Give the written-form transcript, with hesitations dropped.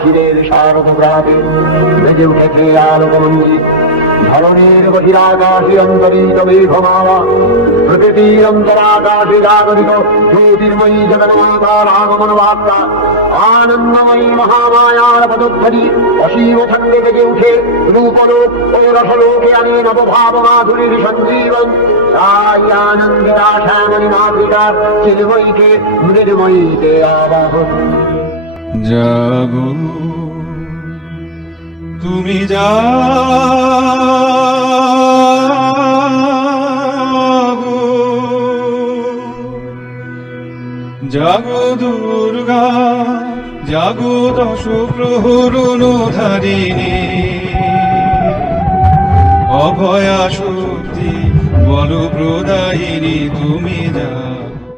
শিরের শারদ প্রাতে বেজে উঠেছে আলোকমঞ্জিত ধরনের বহিরাকাশে অন্তরিত মেঘমালা প্রকৃতির অন্তরাকাশে জাগরিত জ্যোতির্ময়ী জগন্মাতার আগমন বার্তা আনন্দময়ী মহামায়ার পদধ্বনি অসীম ছন্দে বেজে উঠে রূপলোক ও রসলোকে আনে নবভাব মাধুরীর সঞ্জীবন। তাই আনন্দিতা শ্যামলী মাতৃকা চিন্ময়ীকে মৃন্ময়ীতে আবাহন। জাগো তুমি জাগো, জাগো দুর্গা জাগো দশ প্রহরণ ধারিণী, অভয়া শক্তি বল প্রদায়িনী তুমি জাগো।